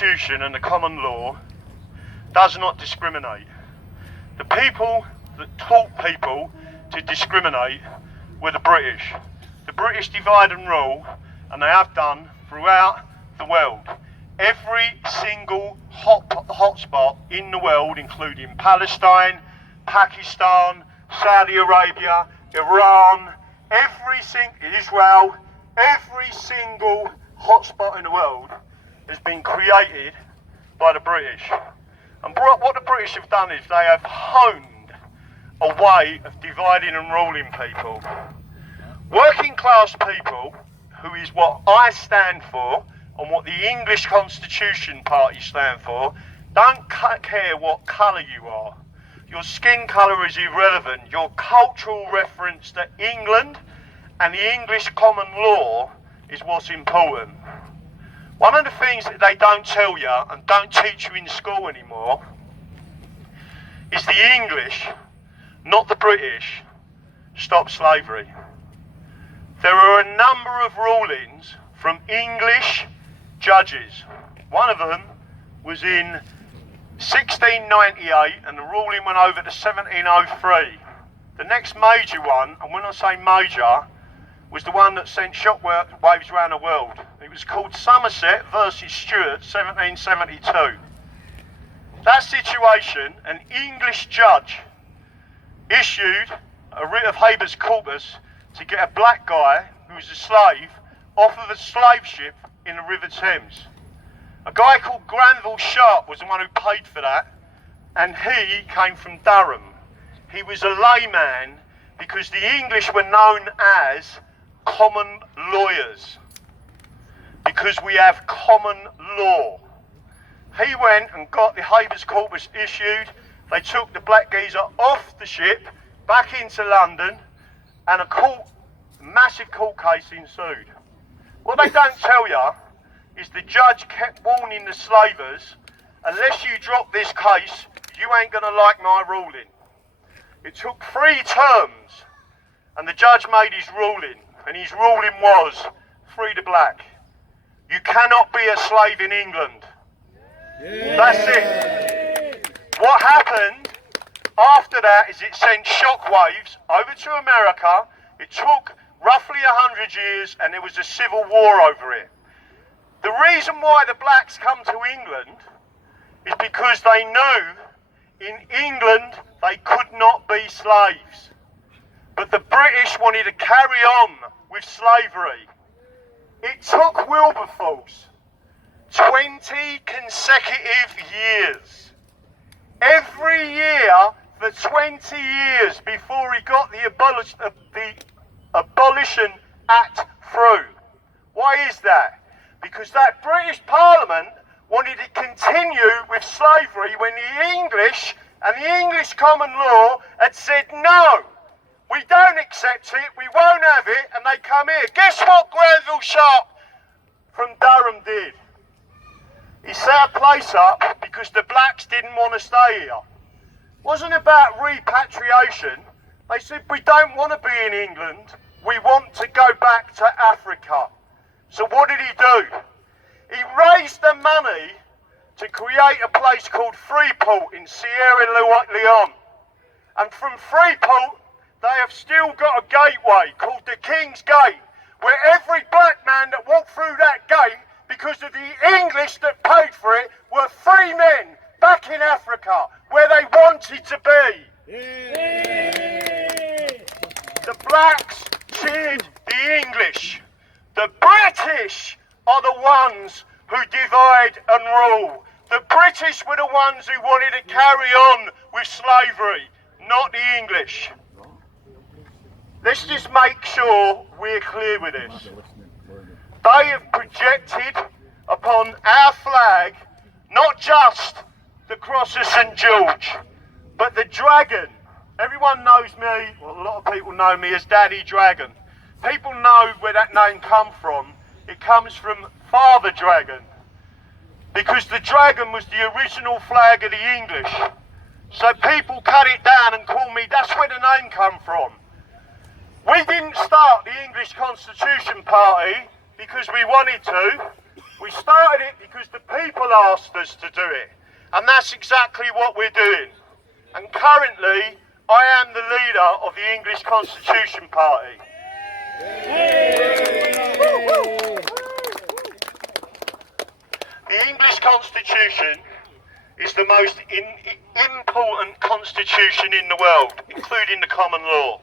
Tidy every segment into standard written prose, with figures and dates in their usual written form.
Constitution and the common law does not discriminate. The people that taught people to discriminate were the British. The British divide and rule, and they have done throughout the world. Every single hotspot in the world, including Palestine, Pakistan, Saudi Arabia, Iran, Israel, every single hotspot in the world has been created by the British. And what the British have done is they have honed a way of dividing and ruling people. Working class people, who is what I stand for and what the English Constitution Party stand for, don't care what colour you are. Your skin colour is irrelevant. Your cultural reference to England and the English common law is what's important. One of the things that they don't tell you and don't teach you in school anymore is the English, not the British, stop slavery. There are a number of rulings from English judges. One of them was in 1698 and the ruling went over to 1703. The next major one, and when I say major, was the one that sent shockwaves around the world. It was called Somerset versus Stuart, 1772. That situation, an English judge issued a writ of habeas corpus to get a black guy who was a slave off of a slave ship in the River Thames. A guy called Granville Sharp was the one who paid for that, and he came from Durham. He was a layman because the English were known as common lawyers, because we have common law. He went and got the habeas corpus issued. They took the black geezer off the ship back into London, and a massive court case ensued. What they don't tell you is the judge kept warning the slavers, unless you drop this case, you ain't gonna like my ruling. It took 3 terms, and the judge made his ruling, and his ruling was free the black. You cannot be a slave in England. Yeah. That's it. What happened after that is it sent shockwaves over to America. It took roughly 100 years, and there was a civil war over it. The reason why the blacks come to England is because they knew in England they could not be slaves. But the British wanted to carry on with slavery. It took Wilberforce 20 consecutive years. Every year for 20 years before he got the Abolition Act through. Why is that? Because that British Parliament wanted to continue with slavery when the English and the English common law had said no. We don't accept it, we won't have it, and they come here. Guess what Granville Sharp from Durham did? He set a place up because the blacks didn't want to stay here. It wasn't about repatriation. They said, we don't want to be in England, we want to go back to Africa. So what did he do? He raised the money to create a place called Freeport in Sierra Leone. And from Freeport, they have still got a gateway called the King's Gate, where every black man that walked through that gate, because of the English that paid for it, were free men back in Africa, where they wanted to be. Yeah. The blacks cheered the English. The British are the ones who divide and rule. The British were the ones who wanted to carry on with slavery, not the English. Let's just make sure we're clear with this. They have projected upon our flag not just the cross of St George, but the dragon. Everyone knows me, well, a lot of people know me as Daddy Dragon. People know where that name comes from. It comes from Father Dragon, because the dragon was the original flag of the English. So people cut it down and call me, that's where the name come from. We didn't start the English Constitution Party because we wanted to. We started it because the people asked us to do it. And that's exactly what we're doing. And currently, I am the leader of the English Constitution Party. The English Constitution is the most important constitution in the world, including the common law.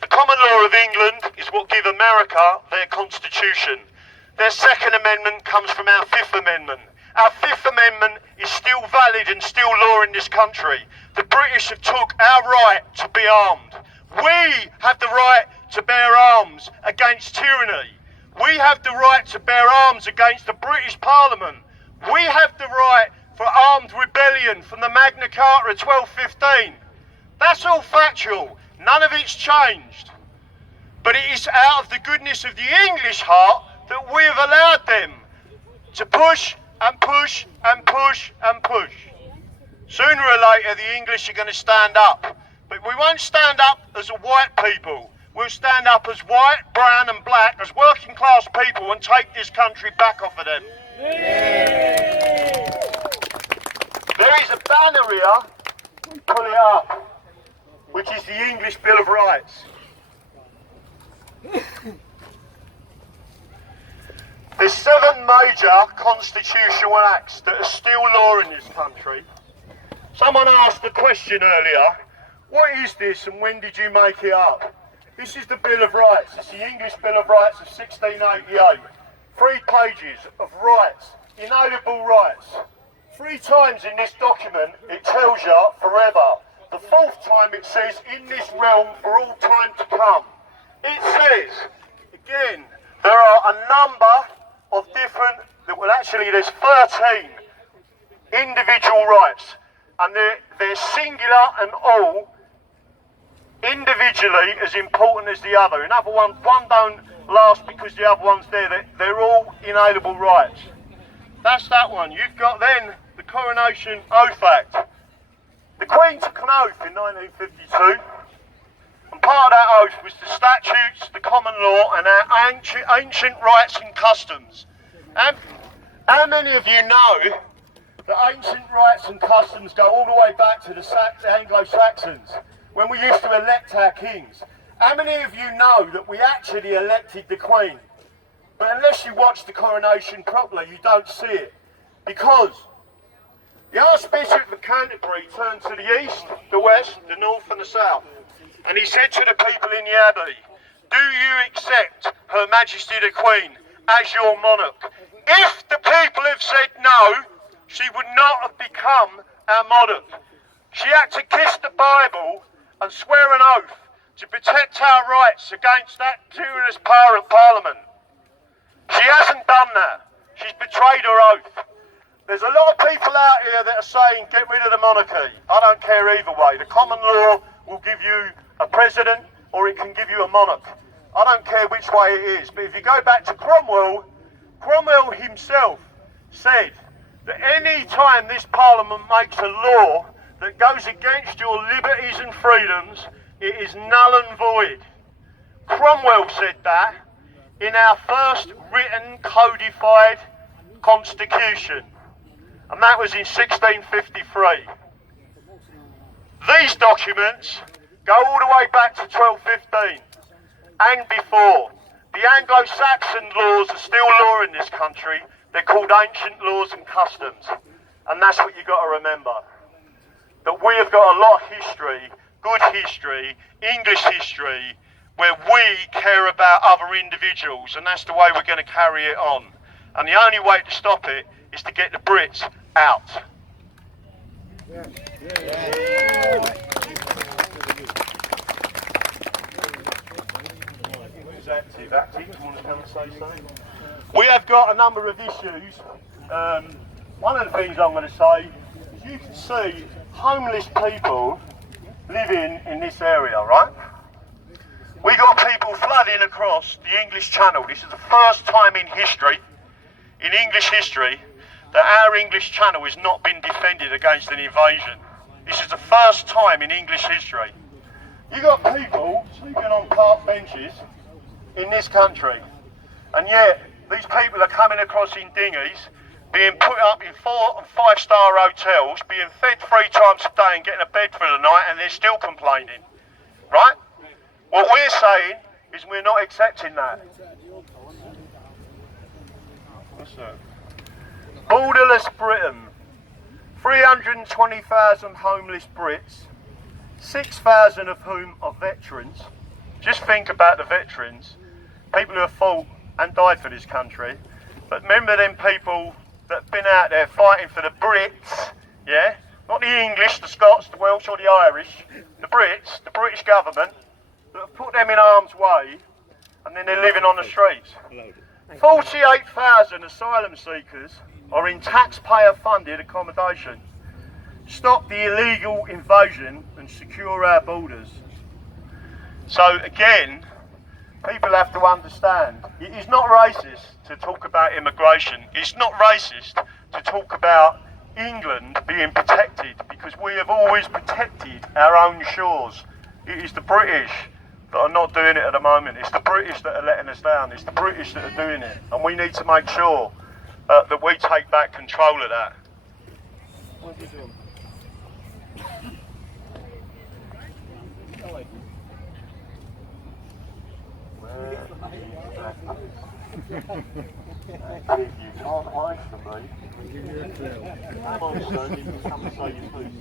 The common law of England is what give America their constitution. Their Second Amendment comes from our Fifth Amendment. Our Fifth Amendment is still valid and still law in this country. The British have took our right to be armed. We have the right to bear arms against tyranny. We have the right to bear arms against the British Parliament. We have the right for armed rebellion from the Magna Carta of 1215. That's all factual. None of it's changed. But it is out of the goodness of the English heart that we have allowed them to push and push and push and push. Sooner or later, the English are going to stand up. But we won't stand up as a white people. We'll stand up as white, brown and black, as working class people, and take this country back off of them. There is a banner here, pull it up, which is the English Bill of Rights. There's 7 major constitutional acts that are still law in this country. Someone asked a question earlier, what is this and when did you make it up? This is the Bill of Rights. It's the English Bill of Rights of 1688. 3 pages of rights, inalienable rights. 3 times in this document it tells you forever. The 4th time it says in this realm for all time to come. It says, again, there are a number of different, well actually there's 13 individual rights. And they're singular and all individually as important as the other. In other words, one don't last because the other one's there. They're all inalienable rights. That's that one. You've got then the Coronation Oath Act. The Queen took an oath in 1952, and part of that oath was the statutes, the common law, and our ancient rights and customs. And how many of you know that ancient rights and customs go all the way back to the Anglo-Saxons, when we used to elect our kings? How many of you know that we actually elected the Queen? But unless you watch the coronation properly, you don't see it. Because the Archbishop of Canterbury turned to the east, the west, the north and the south. And he said to the people in the Abbey, do you accept Her Majesty the Queen as your monarch? If the people have said no, she would not have become our monarch. She had to kiss the Bible and swear an oath to protect our rights against that tyrannous power of Parliament. She hasn't done that. She's betrayed her oath. There's a lot of people out here that are saying get rid of the monarchy. I don't care either way. The common law will give you a president or it can give you a monarch. I don't care which way it is. But if you go back to Cromwell, Cromwell himself said that any time this Parliament makes a law that goes against your liberties and freedoms, it is null and void. Cromwell said that in our first written codified constitution, and that was in 1653. These documents go all the way back to 1215 and before. The Anglo-Saxon laws are still law in this country. They're called ancient laws and customs, and that's what you've got to remember. That we have got a lot of history, good history, English history, where we care about other individuals, and that's the way we're going to carry it on. And the only way to stop it is to get the Brits out. Who's active? Active? Do you want to come and say something? We have got a number of issues. One of the things I'm going to say is you can see homeless people living in this area, right? We got people flooding across the English Channel. This is the first time in history, in English history, that our English Channel has not been defended against an invasion. This is the first time in English history. You got people sleeping on park benches in this country, and yet these people are coming across in dinghies, being put up in 4- and 5-star hotels, being fed 3 times a day and getting a bed for the night, and they're still complaining, right? What we're saying is we're not accepting that. What's that? Borderless Britain. 320,000 homeless Brits, 6,000 of whom are veterans. Just think about the veterans, people who have fought and died for this country. But remember them people that have been out there fighting for the Brits, yeah? Not the English, the Scots, the Welsh or the Irish, the Brits, the British government, that have put them in harm's way, and then they're living on the streets. 48,000 asylum seekers are in taxpayer-funded accommodation. Stop the illegal invasion and secure our borders. So again, people have to understand, it is not racist to talk about immigration. It's not racist to talk about England being protected, because we have always protected our own shores. It is the British that are not doing it at the moment. It's the British that are letting us down. It's the British that are doing it. And we need to make sure that we take back control of that. What are you doing? You can't hide from me. Come on, son, you can come and say your piece.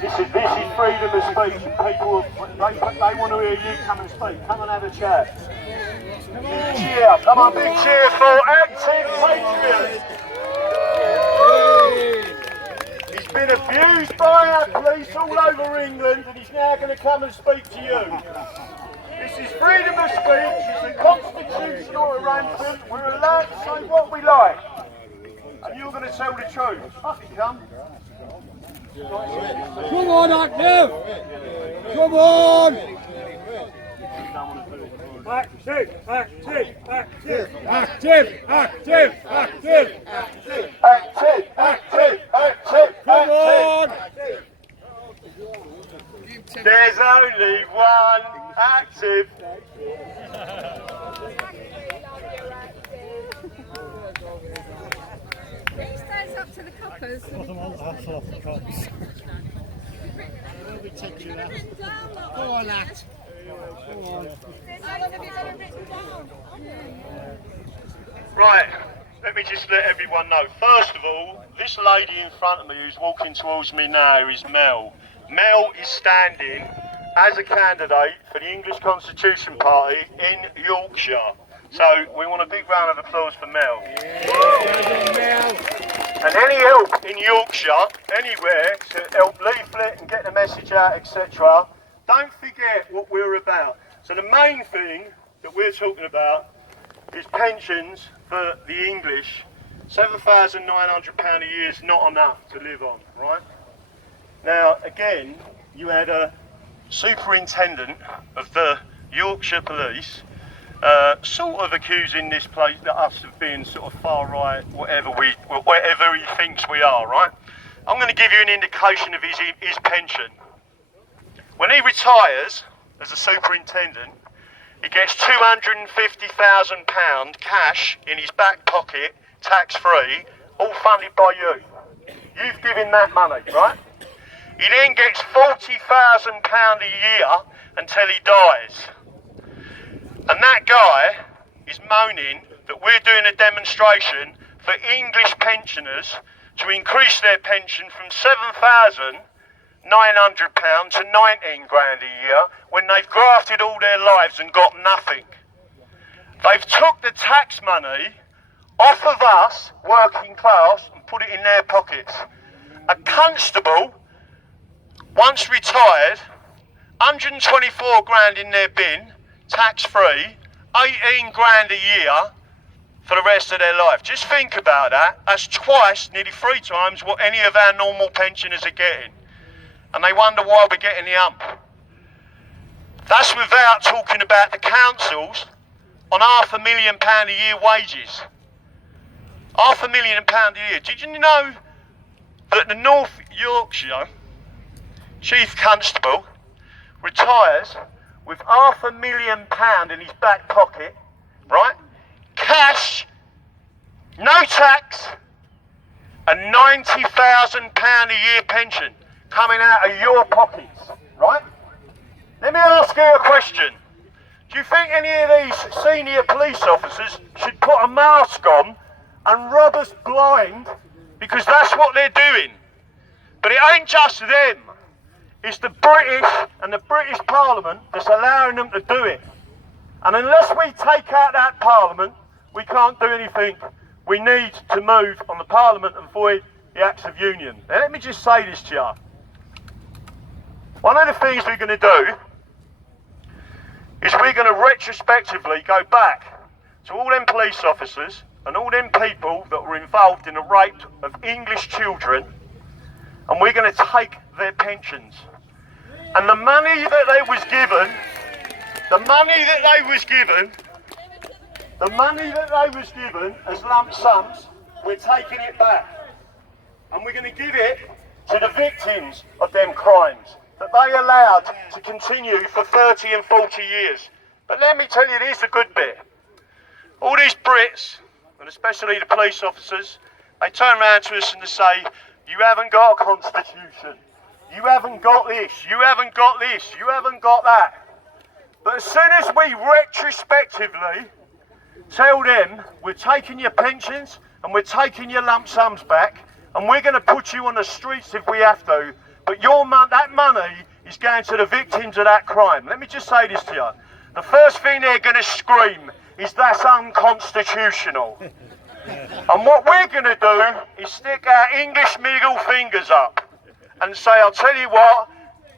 This is freedom of speech, and people, they want to hear you come and speak. Come and have a chat. Big cheer, come on, big cheer for active patriots. He's been abused by our police all over England, and he's now going to come and speak to you. This is freedom of speech, it's a constitutional arrangement, we're allowed to say what we like. And you're going to tell the truth. Up you come. Come on, active! Come on! Active, active, active, active, active, active, active, active, active, active, come on! There's only one active. Who stands up to the coppers? That's off the cops. Go on, lad. Go on. Right, let me just let everyone know. First of all, this lady in front of me who's walking towards me now is Mel. Mel is standing as a candidate for the English Constitution Party in Yorkshire. So we want a big round of applause for Mel. And any help in Yorkshire, anywhere, to help leaflet and get the message out, etc., don't forget what we're about. So the main thing that we're talking about is pensions for the English. £7,900 a year is not enough to live on, right? Now, again, you had a superintendent of the Yorkshire Police sort of accusing this place, us of being sort of far right, whatever he thinks we are, right? I'm going to give you an indication of his pension. When he retires as a superintendent, he gets £250,000 cash in his back pocket, tax-free, all funded by you. You've given that money, right? He then gets £40,000 a year until he dies. And that guy is moaning that we're doing a demonstration for English pensioners to increase their pension from £7,900 to 19 grand a year when they've grafted all their lives and got nothing. They've took the tax money off of us, working class, and put it in their pockets. A constable, once retired, 124 grand in their bin, tax-free, 18 grand a year for the rest of their life. Just think about that. That's twice, nearly 3 times what any of our normal pensioners are getting. And they wonder why we're getting the hump. That's without talking about the councils on £500,000 a year wages. £500,000 a year. Did you know that the North Yorkshire Chief Constable retires with £500,000 in his back pocket, right? Cash, no tax, a £90,000 a year pension coming out of your pockets, right? Let me ask you a question. Do you think any of these senior police officers should put a mask on and rob us blind? Because that's what they're doing. But it ain't just them. It's the British and the British Parliament that's allowing them to do it. And unless we take out that Parliament, we can't do anything. We need to move on the Parliament and void the Acts of Union. Now let me just say this to you. One of the things we're going to do is we're going to retrospectively go back to all them police officers and all them people that were involved in the rape of English children, and we're going to take their pensions. And the money that they was given, as lump sums, we're taking it back. And we're going to give it to the victims of them crimes that they allowed to continue for 30 and 40 years. But let me tell you, here's the good bit. All these Brits, and especially the police officers, they turn around to us and they say, you haven't got a constitution, you haven't got this, you haven't got this, you haven't got that. But as soon as we retrospectively tell them we're taking your pensions and we're taking your lump sums back and we're going to put you on the streets if we have to, but that money is going to the victims of that crime. Let me just say this to you. The first thing they're going to scream is that's unconstitutional. And what we're going to do is stick our English middle fingers up and say, I'll tell you what,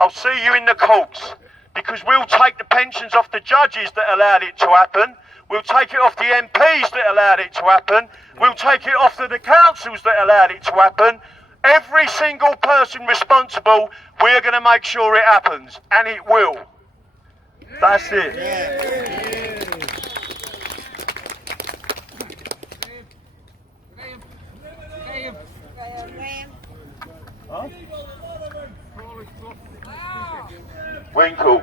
I'll see you in the courts. Because we'll take the pensions off the judges that allowed it to happen. We'll take it off the MPs that allowed it to happen. We'll take it off to the councils that allowed it to happen. Every single person responsible, we're going to make sure it happens. And it will. That's it. Huh? Winkle.